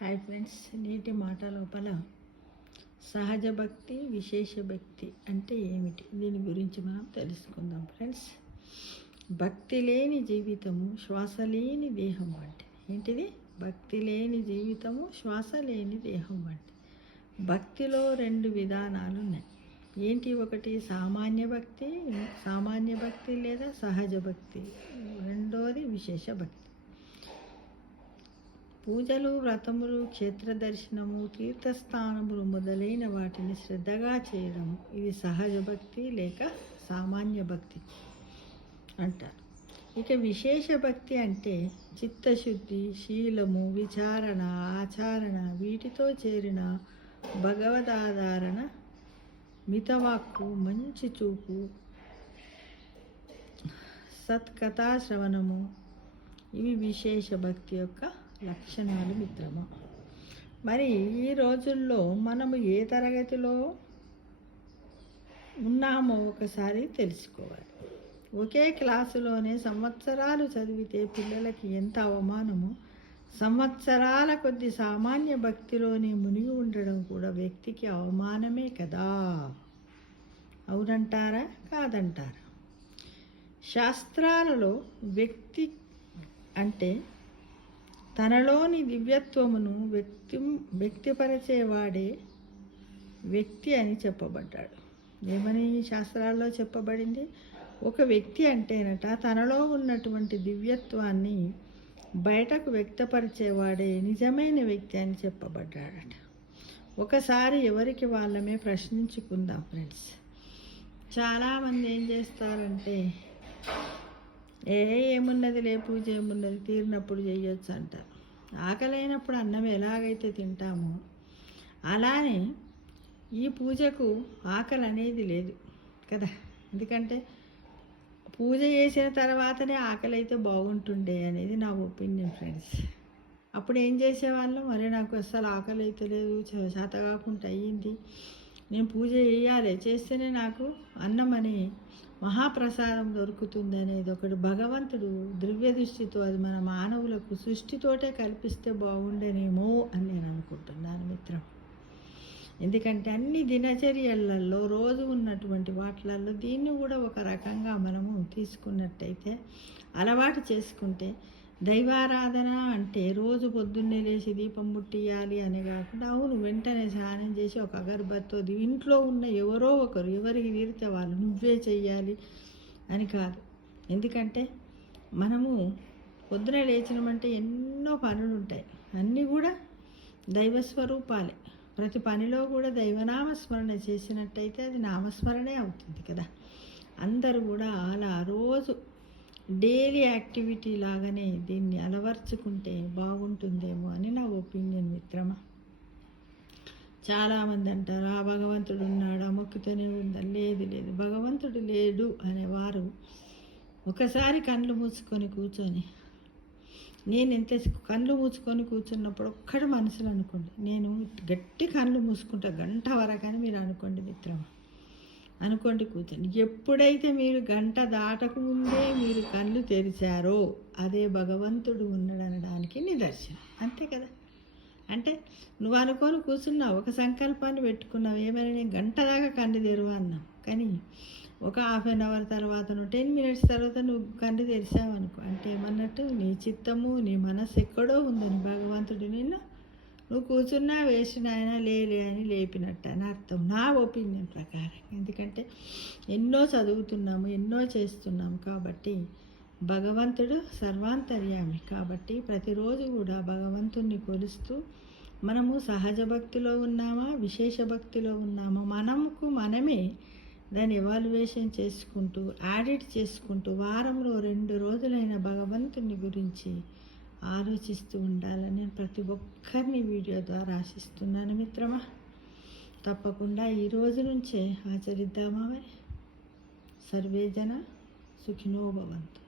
Hi friends, నీటి మాట లోపల సహజ భక్తి, విశేష భక్తి అంటే ఏమిటి, దీని గురించి మనం తెలుసుకుందాం ఫ్రెండ్స్. భక్తి లేని జీవితము శ్వాస లేని దేహం వంటిది. ఏంటిది? భక్తి లేని జీవితము శ్వాస లేని దేహం వంటిది. భక్తిలో రెండు విధానాలు ఉన్నాయి. ఏంటి? ఒకటి సామాన్య భక్తి లేదా సహజ భక్తి, రెండోది విశేష భక్తి. పూజలు, వ్రతములు, క్షేత్ర దర్శనము, తీర్థస్థానములు మొదలైన వాటిని శ్రద్ధగా చేయడం, ఇది సహజ భక్తి లేక సామాన్య భక్తి అంటారు. ఇక విశేష భక్తి అంటే చిత్తశుద్ధి, శీలము, విచారణ, ఆచరణ, వీటితో చేరిన భగవదాధారణ, మితవాక్కు, మంచి చూపు, సత్కథా శ్రవణము, ఇవి విశేష భక్తి యొక్క లక్షణాలు మిత్రమా. మరి ఈ రోజుల్లో మనము ఏ తరగతిలో ఉన్నామో ఒకసారి తెలుసుకోవాలి. ఒకే క్లాసులోనే సంవత్సరాలు చదివితే పిల్లలకి ఎంత అవమానమో, సంవత్సరాల కొద్ది సామాన్య భక్తిలోనే మునిగి ఉండడం కూడా వ్యక్తికి అవమానమే కదా. అవునంటారా కాదంటారా? శాస్త్రాలలో వ్యక్తి అంటే తనలోని దివ్యత్వమును వ్యక్తిపరిచేవాడే వ్యక్తి అని చెప్పబడ్డాడు. ఏమని శాస్త్రాల్లో చెప్పబడింది? ఒక వ్యక్తి అంటేనట తనలో ఉన్నటువంటి దివ్యత్వాన్ని బయటకు వ్యక్తపరిచేవాడే నిజమైన వ్యక్తి అని చెప్పబడ్డాడట. ఒకసారి ఎవరికి వాళ్ళమే ప్రశ్నించుకుందాం ఫ్రెండ్స్. చాలామంది ఏం చేస్తారంటే, ఏమున్నది పూజ ఏమున్నది, తీరినప్పుడు చేయొచ్చు అంటారు. ఆకలైనప్పుడు అన్నం ఎలాగైతే తింటామో అలానే ఈ పూజకు ఆకలి అనేది లేదు కదా. ఎందుకంటే పూజ చేసిన తర్వాతనే ఆకలి అయితే బాగుంటుండే అనేది నా ఒపీనియన్ ఫ్రెండ్స్. అప్పుడు ఏం చేసేవాళ్ళం, మరి నాకు అస్సలు ఆకలి అయితే లేదు, చేత కాకుండా అయ్యింది, నేను పూజ చేయాలి, చేస్తేనే నాకు అన్నం అనే మహాప్రసాదం దొరుకుతుంది అనేది ఒకటి భగవంతుడు దివ్య దృష్టితో అది మన మానవులకు సృష్టితోటే కల్పిస్తే బాగుండేనేమో అని నేను అనుకుంటున్నాను మిత్రం. ఎందుకంటే అన్ని దినచర్యలలో రోజు ఉన్నటువంటి వాటిలలో దీన్ని కూడా ఒక రకంగా మనము తీసుకున్నట్టయితే, అలవాటు చేసుకుంటే, దైవారాధన అంటే రోజు పొద్దున్నే లేచి దీపం ముట్టియాలి అని కాకుండా, అవును వెంటనే స్నానం చేసి ఒక అగరబత్తో ఇంట్లో ఉన్న ఎవరో ఒకరు ఎవరికి తీరితే వాళ్ళు నువ్వే చెయ్యాలి అని కాదు. ఎందుకంటే మనము పొద్దున లేచినామంటే ఎన్నో పనులు ఉంటాయి, అన్నీ కూడా దైవస్వరూపాలే. ప్రతి పనిలో కూడా దైవనామస్మరణ చేసినట్టయితే అది నామస్మరణే అవుతుంది కదా. అందరూ కూడా అలా రోజు డైలీ యాక్టివిటీ లాగానే దీన్ని అలవర్చుకుంటే బాగుంటుందేమో అని నా ఒపీనియన్ మిత్రమా. చాలామంది అంటారు, ఆ భగవంతుడు ఉన్నాడా, మొక్కుతూనే ఉందా? లేదు, భగవంతుడు లేడు అనేవారు ఒకసారి కళ్ళు మూసుకొని కూర్చొని, నేను ఎంత కళ్ళు మూసుకొని కూర్చున్నప్పుడు ఒక్కడ మనసులో అనుకోండి, నేను గట్టి కళ్ళు మూసుకుంటా గంట వరకు అని మీరు అనుకోండి మిత్రమా. అనుకోండి, కూర్చొని. ఎప్పుడైతే మీరు గంట దాటకముందే మీరు కళ్ళు తెరిచారో అదే భగవంతుడు ఉన్నాడనడానికి నిదర్శనం. అంతే కదా. అంటే నువ్వు అనుకొని కూర్చున్నావు, ఒక సంకల్పాన్ని పెట్టుకున్నావు, ఏమైనా నేను గంట దాకా కళ్ళు తెరువు అన్నావు, కానీ ఒక హాఫ్ అన్ అవర్ తర్వాత, నువ్వు 10 minutes తర్వాత నువ్వు కళ్ళు తెరిచావు అనుకో, అంటే ఏమన్నట్టు నీ చిత్తము నీ మనసు ఎక్కడో ఉందని భగవంతుడు నువ్వు కూర్చున్నా వేస్ట్ నాయన లేలే అని లేపినట్టు అని అర్థం, నా ఒపీనియన్ ప్రకారం. ఎందుకంటే ఎన్నో చదువుతున్నాము, ఎన్నో చేస్తున్నాము కాబట్టి భగవంతుడు సర్వాంతర్యామి కాబట్టి ప్రతిరోజు కూడా భగవంతుణ్ణి కొలుస్తూ మనము సహజ భక్తిలో ఉన్నామా, విశేష భక్తిలో ఉన్నామా, మనమే దాన్ని ఎవాల్యుయేషన్ చేసుకుంటూ, ఆడిట్ చేసుకుంటూ, వారంలో 2 రోజులైన భగవంతుని గురించి ఆలోచిస్తూ ఉండాలని నేను ప్రతి ఒక్కరిని వీడియో ద్వారా ఆశిస్తున్నాను మిత్రమా. తప్పకుండా ఈ రోజు నుంచే ఆచరిద్దామా మరి. సర్వే జన సుఖినో భవంతు.